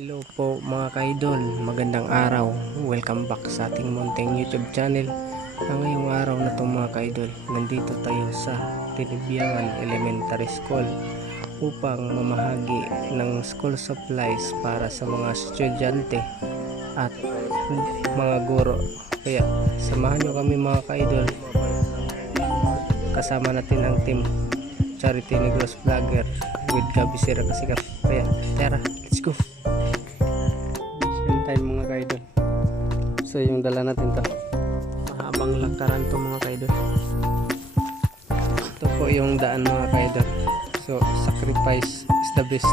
Hello po mga kaidol, magandang araw. Welcome back sa ating munting YouTube channel. Ngayong araw na itong mga kaidol, nandito tayo sa Tinibyangan Elementary School upang mamahagi ng school supplies para sa mga estudyante at mga guro. Kaya samahan nyo kami mga kaidol. Kasama natin ang team Charity Negros Vlogger with Gabi Sira Kasikap. Kaya tara, let's go! Time mga kaidol. So yung dala natin to, mahabang lakaran to mga kaidol. Ito po yung daan mga kaidol. So sacrifice is the best.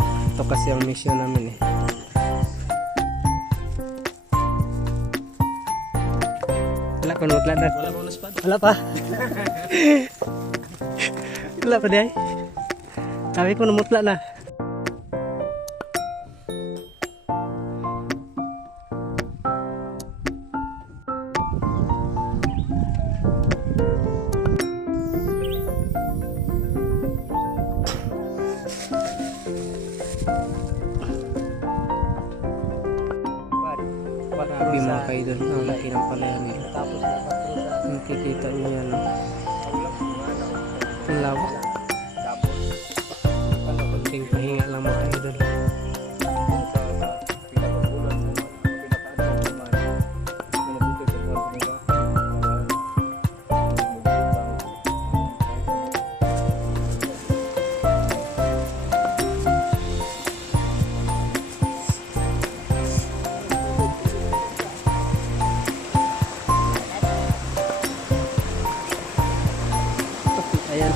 Ito kasi ang mission namin eh. Wala pa nutladan. Wala pa naspad. Wala pa. Wala pa day. Sabi ko namutla na. Grabe mga kaidol, ang laki ng palayan nila. Nakikita nyo yan. Ang lawak. Kunting pahinga lang mga kaidol. Ayan.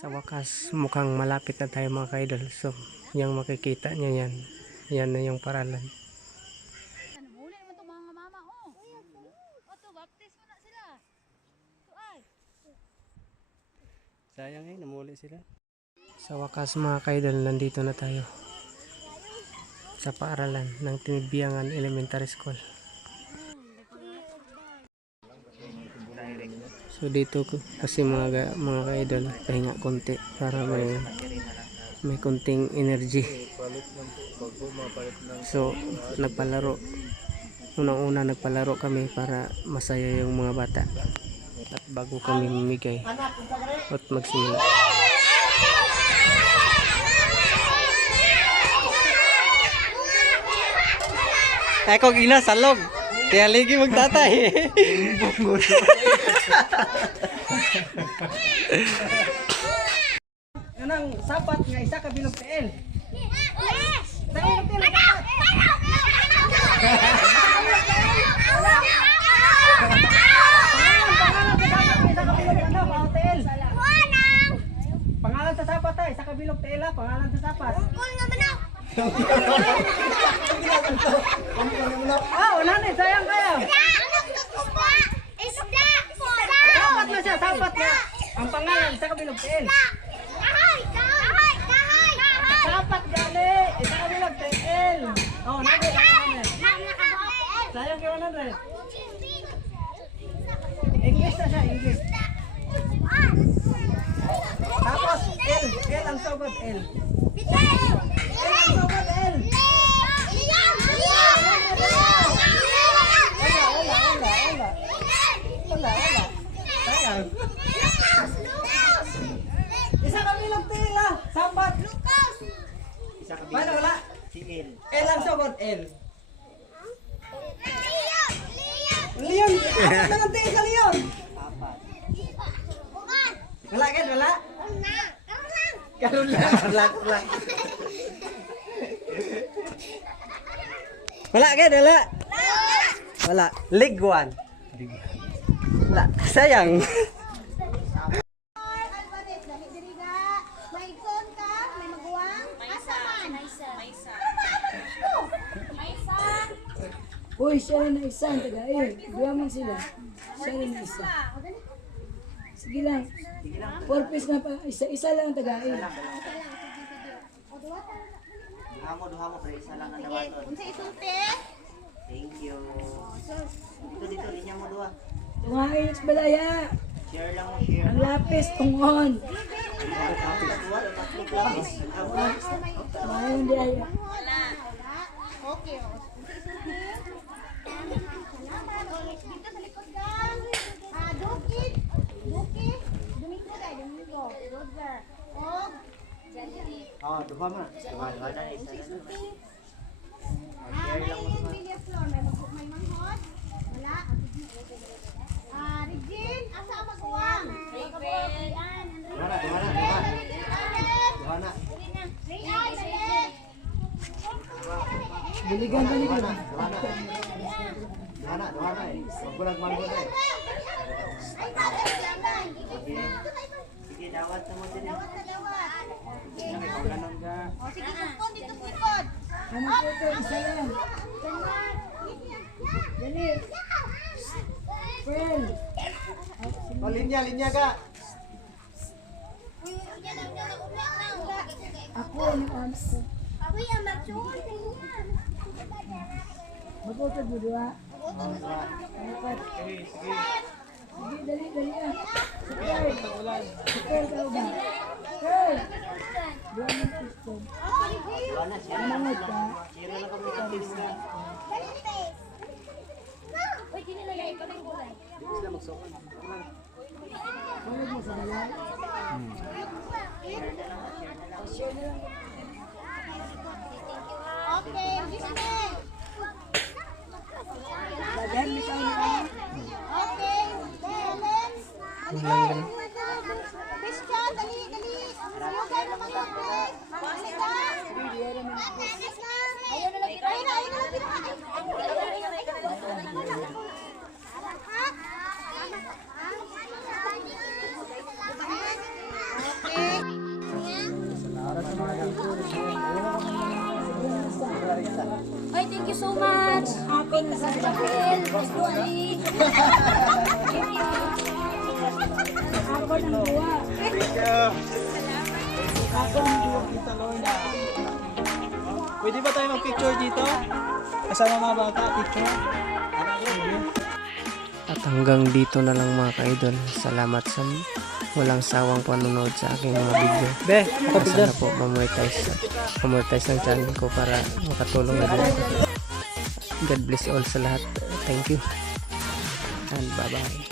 Sa wakas mukhang malapit na tayo mga kaidol. So yung makikita nyo yan, yan na yung paralan. Sayang eh, namuli sila. Sa wakas mga kaidol, nandito na tayo sa paaralan ng Tinibyangan Elementary School. So dito kasi mga kaidol, pahinga konti para may konting energy. So nagpalaro, unang-una nagpalaro kami para masaya yung mga bata at bago kami mamigay at magsimula. Ako gina salog. Kaya lagi magtatay. Kanang sapat nga isa ka bilog TL. Yes. Pangalan sa sapat ay isa ka bilog TL, pangalan sa sapat. Ungkol nga manok. Wala na, sayang kayo. Sapat na siya, sapat na. Ang pangalan sa kabilog TL. Sapat gali, isa kabilog TL. Oh, nade. Sayang kayo nade. English na siya, English. Tapos L ang sagot L. Isa kami lang tila. Sapat. Paano wala? L ang sagot L. Leon. Apat na lang tila Leon. Wala kan? Wala? Karon lang. Wala agad, wala. Wala. League 1. Wala. Sayang. Alvarez, dali diri ga. May son ka, may maguwang. Asa man? Maysa. Uy, siya rin na isa ang taga-il. Dua man sila. Siya rin na isa. Sige lang. 4 piece na pa. Isa lang ang taga-il. Duha mo, pre. Isa lang ang dawaton. Unsa isulti? Thank you. Dito, linya mo dua. Tungain sa balaya. Share lang mo, share. Ang lapis, tungon. Dua, tatlo plus. Tungain di ay. Wala. Okay. Unsa isulti? Salamat. Dito sa likod gang. Dukit. Domingo kay Domingo. Roger. Og Oh, duha mo. Duha na, isa na. may Villas Flor, may manghod. Wala. Regine, asa ang maguwang? Rian. Duha na. Duha na. Rian, dali. Buligan ka nito. Duha na eh. Huwag ko nagmanggo na eh. Ay, bakit yan? Sige, dawat na mo din. Dawat na dawat. Ganun ka. O, sige, supon dito sa likod. Ano po ito? Isa lang. Dali. Friend. Oh, linya ka. Ako ang anak ko. Uy, ang mature. Mabutod mo dua. Apat. Sige, dali ah. Super ka ba? Hey! Dua mo gusto. Manangod ka. Share lang kami ka tips na. Uy, kinilagay pa ng gulay. Manangod mo sa balay. Okay, Giselle. Lagyan mo sa inyo. Okay, Helen. Walang ganun. Christian, dali. Siyugay naman ka, Chris. Mamali ka. Ayaw na lang Ay, thank you so much. Thank you sa Chapel. Thank you, Ali. Ako ng dua. Pwede ba tayo mag-picture dito? Kasama mga bata, picture. At hanggang dito na lang mga ka-idol. Salamat sa walang sawang panonood sa aking mga video. Sana po mamonetize ang channel ko para makatulong na din ako. God bless all sa lahat. Thank you. And bye-bye.